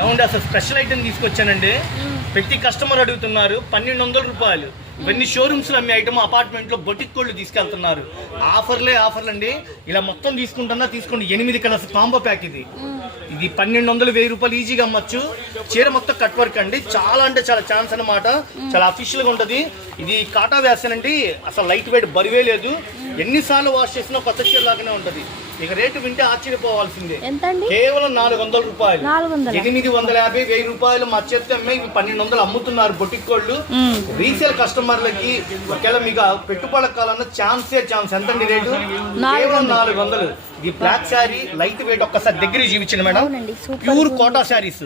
ఏమండి అసలు special item తీసుకొచ్చానండి. ప్రతి కస్టమర్ అడుగుతున్నారు 1200 రూపాయలు. ఇవన్నీ షోరూమ్స్ లో అమ్మే ఐటమ్ అపార్ట్మెంట్ లో బొటిక్ కోళ్ళు తీసుకెళ్తున్నారు. ఆఫర్లు అండి. ఇలా మొత్తం తీసుకుంటున్నా తీసుకోండి. 8 కలర్స్ కాంబో ప్యాక్ ఇది 1200 1000 రూపాయలు ఈజీగా అమ్మచ్చు. చీర మొత్తం కట్ వర్క్ అండి. చాలా అంటే చాలా ఛాన్స్ అనమాట. చాలా అఫీషియల్ గా ఉంటది. ఇది కాటా వేసానండి. అసలు లైట్ వెయిట్ బరువే లేదు. ఎన్నిసార్లు వాష్ చేసినా కొత్త చీర లాగానే ఉంటది. ఇక రేటు వింటే ఆశ్చర్యపోవాల్సిందే. కేవలం 400 రూపాయలు, 850 1000 రూపాయలు మా చేతి అమ్మాయి 1200 అమ్ముతున్నారు బొటిక్ కోళ్ళు. రీసేల్ కస్టమర్లకి ఒకవేళ మీకు పెట్టుబడి కావాలన్న ఛాన్స్. ఎంతండి రేటు? కేవలం 400. ఇది బ్లాక్ శారీ లైట్ వెయిట్. ఒక్కసారి దగ్గర చూపించండి మేడం. ప్యూర్ కోటా శారీస్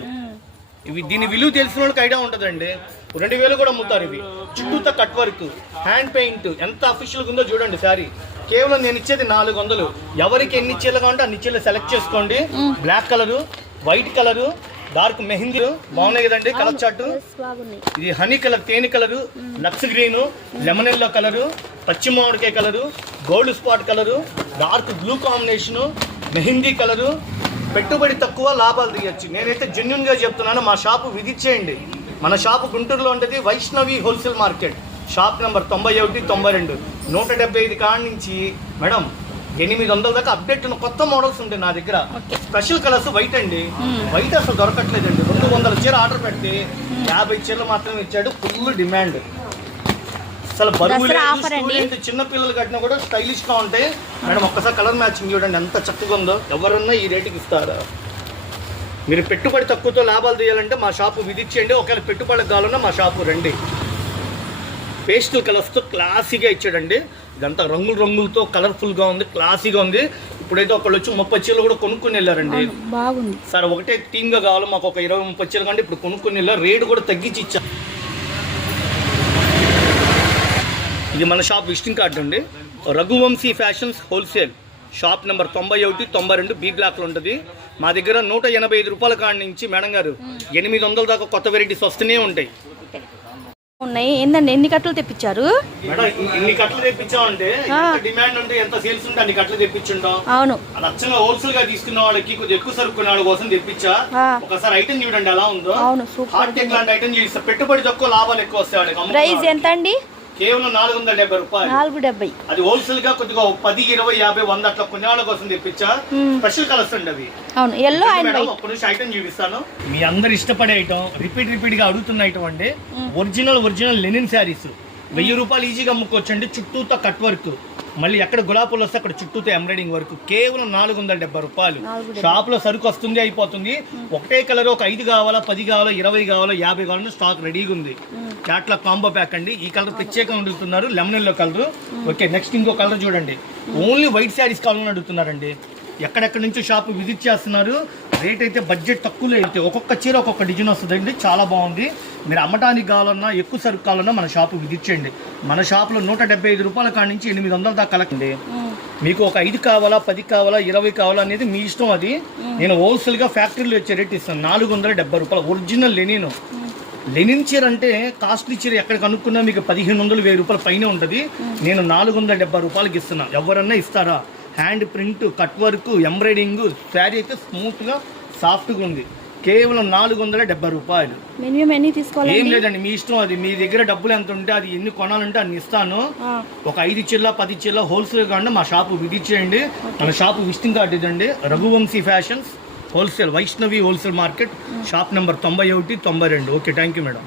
ఇవి. దీని విలువ తెలిసిన వాళ్ళకి ఐడియా ఉంటుందండి. 2000 కూడా అమ్ముతారు ఇవి. చుట్టూతో కట్ వర్క్, హ్యాండ్ పెయింట్ ఎంత అఫీషియల్గా ఉందో చూడండి శారీ. కేవలం నేను ఇచ్చేది 400. ఎవరికి ఎన్ని చీరలు కావాలంటే అన్ని చీరలు సెలెక్ట్ చేసుకోండి. Black colour, white colour, dark mehndi బాగున్నాయి కదండి. కలర్ చార్ట్ ఇది హనీ కలర్, తేనె colour, lux green, lemon yellow colour, పచ్చి మామిడికాయ కలరు, Gold Spot colour, dark blue combination, mehndi colour. పెట్టుబడి తక్కువ, లాభాలు తీయచ్చు. నేనైతే జెన్యున్ గా చెప్తున్నాను. మా షాపు విజిట్ చేయండి. మన షాపు గుంటూరులో ఉంటుంది. Vaishnavi wholesale market, shop number 91 92 175 కాడ నుంచి మేడం 800 దాకా అప్డేట్ ఉన్న కొత్త మోడల్స్ ఉంటాయి నా దగ్గర. స్పెషల్ కలర్స్ వైట్ అండి. వైట్ అసలు దొరకట్లేదండి. 200 చీర ఆర్డర్ పెడితే 50 చీరలు మాత్రమే ఇచ్చాడు. Full demand. అసలు బరువు లేదు. చిన్న పిల్లలు కట్టినా కూడా స్టైలిష్ గా ఉంటాయి మేడం. ఒక్కసారి కలర్ మ్యాచింగ్ చూడండి ఎంత చక్కగా ఉందో. ఎవరన్నా ఈ రేటుకి ఇస్తారా? మీరు పెట్టుబడి తక్కువతో లాభాలు తీయాలంటే మా షాపు విజిట్ చేయండి. ఒకవేళ పెట్టుబడి కావాలన్నా మా షాపు రండి. పేస్టల్ కలర్స్తో క్లాసీగా ఇచ్చాడండి. ఇదంతా రంగులతో కలర్ఫుల్గా ఉంది, క్లాసీగా ఉంది. ఇప్పుడైతే ఒకళ్ళు వచ్చి 30 చీరలు కూడా కొనుక్కుని వెళ్ళారండి. బాగుంది సార్ ఒకటే థీమ్గా కావాలి మాకు, ఒక 20-30 చీరలు కంటే ఇప్పుడు కొనుక్కుని వెళ్ళారు. రేటు కూడా తగ్గించి ఇచ్చా. ఇది మన షాప్ విజిటింగ్ కార్డు అండి. Raghuvanshi Fashions wholesale, shop number 91 92 B బ్లాక్లో ఉంటుంది. మా దగ్గర 185 రూపాయల కాడ నుంచి మేడం గారు 800 దాకా కొత్త వెరైటీస్ వస్తూనే ఉంటాయి. ఉన్నాయి ఏందండి? ఎన్ని కట్టలు తెప్పించారు మేడం? ఇన్ని కట్టలు తెప్పించామంటే డిమాండ్ ఉంటే ఎంత సేల్స్ ఉంటే అన్ని కట్టలు తెప్పించుంటాం. అవును. అది అచ్చంగా హోల్సేల్ గా తీసుకున్న వాళ్ళకి కొద్దిగా ఎక్కువ సరుకునే వాళ్ళ కోసం తెప్పించా. ఒకసారి ఐటమ్ చూడండి ఎలా ఉందో. హార్ట్ టెక్ లాంటి ఐటమ్ చేస్తే పెట్టుబడి తక్కువ, లాభాలు ఎక్కువ వస్తాయి వాళ్ళకి. ప్రైస్ ఎంత అండి? కేవలం 470 రూపాయలు. 470. అది హోల్సేల్ గా కొద్దిగా 10 20 50 100 అట్లా కొన్ని వాళ్ళ కోసం తెప్పించా. స్పెషల్ కలర్స్ అండి అవి. అవును, ఎల్లో అండ్ వైట్. ఒక్క నిమిషం ఐటమ్ చూపిస్తాను. మీ అందరు ఇష్టపడే ఐటమ్, రిపీట్ గా అడుగుతున్న ఐటమ్ అండి. ఒరిజినల్ లెనిన్ శారీస్ 1000 రూపాయలు ఈజీగా అమ్ముకోవచ్చండి. చుట్టూతో కట్ వర్క్, మళ్ళీ ఎక్కడ గులాబీలు వస్తే అక్కడ చుట్టూతో ఎంబ్రాయిడింగ్ వర్క్. కేవలం 470 రూపాయలు. షాప్ లో సరుకు వస్తుంది, అయిపోతుంది. ఒకటే కలర్ ఒక 5 కావాలా, 10 కావాలా, 20 కావాలా, 50 కావాలంటే స్టాక్ రెడీగా ఉంది. క్యాట్లా కాంబో ప్యాక్ అండి. ఈ కలర్ ప్రత్యేకంగా అడుగుతున్నారు, lemon yellow colour. Okay, next ఇంకో కలర్ చూడండి. ఓన్లీ వైట్ శారీస్ కావాలని అడుగుతున్నారండి. ఎక్కడెక్కడి నుంచి షాప్ విజిట్ చేస్తున్నారు. రేట్ అయితే బడ్జెట్ తక్కువలో అయితే ఒక్కొక్క చీర ఒక్కొక్క డిజైన్ వస్తుందండి. చాలా బాగుంది. మీరు అమ్మటానికి కావాలన్నా, ఎక్కువ సరుకు కావాలన్నా మన షాపు విజిట్ చేయండి. మన షాప్లో 175 రూపాయల కాడ నుంచి 800 దాకా కలెక్ట్. మీకు ఒక 5 కావాలా, 10 కావాలా, 20 కావాలా అనేది మీ ఇష్టం. అది నేను హోల్సేల్గా ఫ్యాక్టరీలో వచ్చే రేట్ ఇస్తాను. 470 రూపాయలు. ఒరిజినల్ లెనిన్ చీర అంటే కాస్ట్లీ చీర ఎక్కడ కనుక్కున్నా మీకు 1500 1000 రూపాయల పైన ఉంటుంది. నేను 470 రూపాయలకి ఇస్తున్నాను. ఎవరన్నా ఇస్తారా? Hand print, cut work, embroidering, sari అయితే స్మూత్గా సాఫ్ట్గా ఉంది. కేవలం 470 రూపాయలు. ఏం లేదండి, మీ ఇష్టం. అది మీ దగ్గర డబ్బులు ఎంత ఉంటే అది ఎన్ని కొనాలంటే అన్ని ఇస్తాను. ఒక 5 చీరల 10 చీరల హోల్సేల్ కాండి మా షాపు విజిట్ చేయండి. మన షాపు విజిటింగ్ కార్డు ఇదండి. Raghuvanshi Fashions wholesale, Vaishnavi wholesale market, shop number 91 92. Okay, thank you madam.